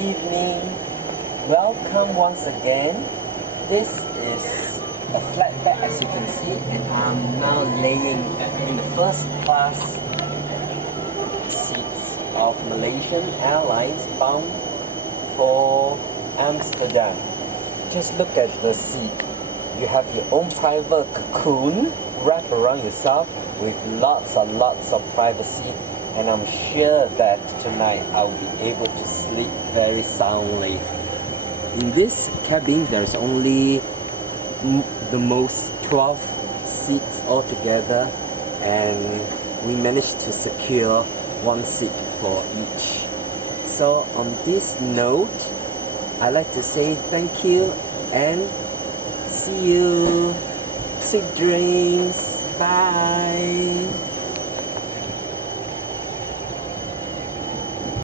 evening. Welcome once again. This is a flatbed, as you can see, and I'm now laying in the first class seats of Malaysian Airlines bound for Amsterdam. Just look at the seat. You have your own private cocoon wrapped around yourself with lots and lots of privacy, and I'm sure that tonight I'll be able to sleep very soundly. In this cabin there's only the most 12 seats altogether, and we managed to secure one seat for each. So on this note, I'd like to say thank you and see you. Sweet dreams. Bye.